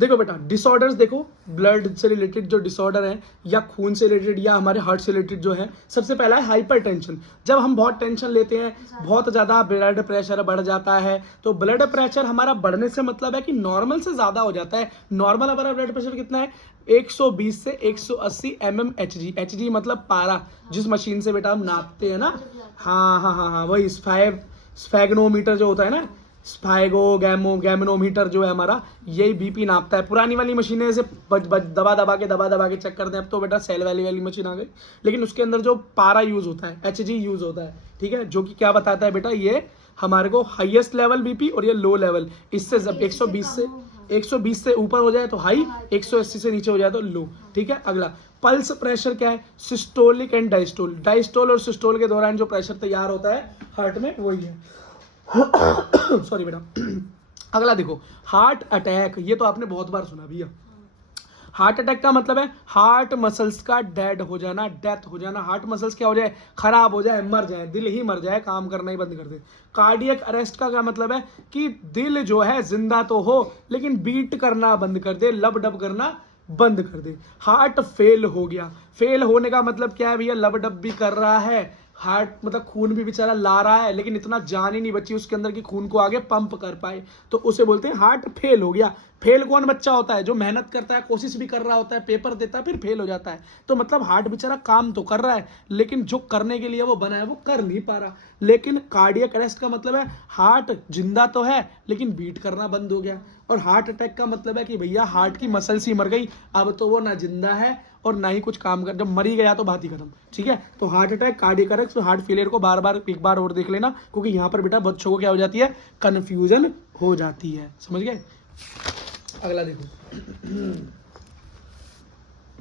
देखो बेटा डिसऑर्डर्स देखो, ब्लड से रिलेटेड जो डिसऑर्डर है या खून से रिलेटेड या हमारे हार्ट से रिलेटेड जो है, सबसे पहला है हाइपर टेंशन। जब हम बहुत टेंशन लेते हैं, बहुत ज़्यादा ब्लड प्रेशर बढ़ जाता है। तो ब्लड प्रेशर हमारा बढ़ने से मतलब है कि नॉर्मल से ज़्यादा हो जाता है। नॉर्मल हमारा ब्लड प्रेशर कितना है? 120 से 180 mmHg। एचजी मतलब पारा, जिस मशीन से बेटा हम नापते हैं ना। हाँ हाँ हाँ हाँ, वही स्फैग्नोमीटर जो होता है ना, गैमनोमीटर जो है हमारा, यही बीपी नापता है। पुरानी वाली मशीनें से दबा दबा के चेक करते हैं। अब तो बेटा सेल वाली मशीन आ गई, लेकिन उसके अंदर जो पारा यूज होता है, एचजी यूज होता है, ठीक है, जो कि क्या बताता है बेटा, ये हमारे को हाईएस्ट लेवल बीपी और ये लो लेवल। इससे जब 120 से ऊपर हो जाए तो हाई, 180 से नीचे हो जाए तो लो। ठीक है, अगला पल्स प्रेशर क्या है? Systolic and diastole. डायस्टोल और सिस्टोल के दौरान जो प्रेशर तैयार होता है हार्ट में, वही है। सॉरी बेटा। अगला देखो हार्ट अटैक। ये तो आपने बहुत बार सुना भैया। हार्ट अटैक का मतलब है हार्ट मसल्स का डेड हो जाना, डेथ हो जाना। हार्ट मसल्स क्या हो जाए? खराब हो जाए, मर जाए, दिल ही मर जाए, काम करना ही बंद कर दे। कार्डियक अरेस्ट का क्या मतलब है? कि दिल जो है जिंदा तो हो लेकिन बीट करना बंद कर दे, लब डब करना बंद कर दे। हार्ट फेल हो गया। फेल होने का मतलब क्या है भैया? लब डब भी कर रहा है, हार्ट मतलब खून भी बेचारा ला रहा है, लेकिन इतना जान ही नहीं बची उसके अंदर कि खून को आगे पंप कर पाए, तो उसे बोलते हैं हार्ट फेल हो गया। फेल कौन बच्चा होता है? जो मेहनत करता है, कोशिश भी कर रहा होता है, पेपर देता है, फिर फेल हो जाता है। तो मतलब हार्ट बेचारा काम तो कर रहा है, लेकिन जो करने के लिए वो बना है वो कर नहीं पा रहा। लेकिन कार्डियक अरेस्ट का मतलब है हार्ट जिंदा तो है लेकिन बीट करना बंद हो गया। और हार्ट अटैक का मतलब है कि भैया हार्ट की मसल्स ही मर गई, अब तो वो ना जिंदा है और ना ही कुछ काम कर, जब मरी गया तो बात ही खत्म। ठीक है, तो heart attack, cardiac arrest, heart failure को एक बार और देख लेना, क्योंकि यहाँ पर बेटा बच्चों को क्या हो जाती है? कंफ्यूजन हो जाती है। समझ गए? अगला देखो।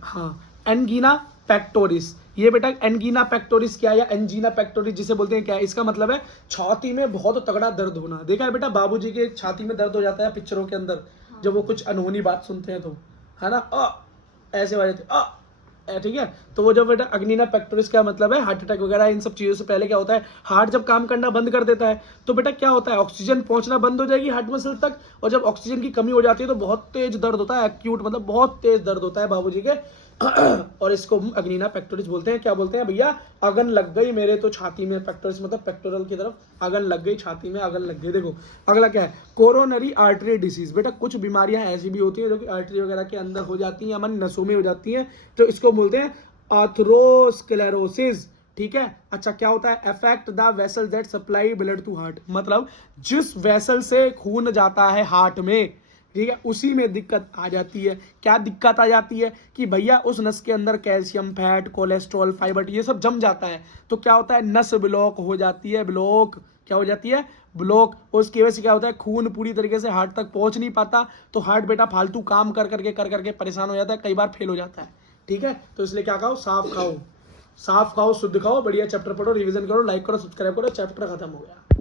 हाँ, एंगीना पेक्टोरिस। ये बेटा एंगीना पेक्टोरिस क्या है, या एंजीना पेक्टोरिस जिसे बोलते हैं, क्या है? इसका मतलब है छाती में बहुत तगड़ा दर्द होना। देखा है बेटा बाबूजी के छाती में दर्द हो जाता है पिक्चरों के अंदर, जब वो कुछ अनहोनी बात सुनते हैं तो, है ना, ऐसे जाते, ठीक है। तो वो जब बेटा एंगीना पेक्टोरिस का मतलब है हार्ट अटैक वगैरह, इन सब चीजों से पहले क्या होता है? हार्ट जब काम करना बंद कर देता है तो बेटा क्या होता है? ऑक्सीजन पहुंचना बंद हो जाएगी हार्ट मसल तक, और जब ऑक्सीजन की कमी हो जाती है तो बहुत तेज दर्द होता है, एक्यूट मतलब बहुत तेज दर्द होता है बाबूजी के। और इसको हम एंगीना पेक्टोरिस बोलते हैं। क्या बोलते हैं भैया? अगन लग गई मेरे तो छाती में। पेक्टोरिस मतलब पेक्टोरल की तरफ अगन लग गई, छाती में अगन लग गई। देखो अगला क्या है? Coronary artery disease. बेटा कुछ बीमारियां ऐसी भी होती हैं जो कि आर्टरी वगैरह के अंदर हो जाती हैं, हमारी नसों में हो जाती हैं, तो इसको बोलते हैं आर्थरोस्क्लेरोसिस। ठीक है, अच्छा क्या होता है? Affect the vessel that supply blood to heart. मतलब जिस वेसल से खून जाता है हार्ट में, ठीक है, उसी में दिक्कत आ जाती है। क्या दिक्कत आ जाती है? कि भैया उस नस के अंदर कैल्शियम, फैट, कोलेस्ट्रॉल, फाइबर ये सब जम जाता है, तो क्या होता है? नस ब्लॉक हो जाती है। ब्लॉक क्या हो जाती है? ब्लॉक। उसकी वजह से क्या होता है? खून पूरी तरीके से हार्ट तक पहुंच नहीं पाता, तो हार्ट बेटा फालतू काम कर करके परेशान हो जाता है, कई बार फेल हो जाता है। ठीक है, तो इसलिए क्या खाओ? साफ खाओ, साफ खाओ, शुद्ध खाओ, बढ़िया चैप्टर पढ़ो, रिवीजन करो, लाइक करो, सब्सक्राइब करो, चैप्टर खत्म हो गया।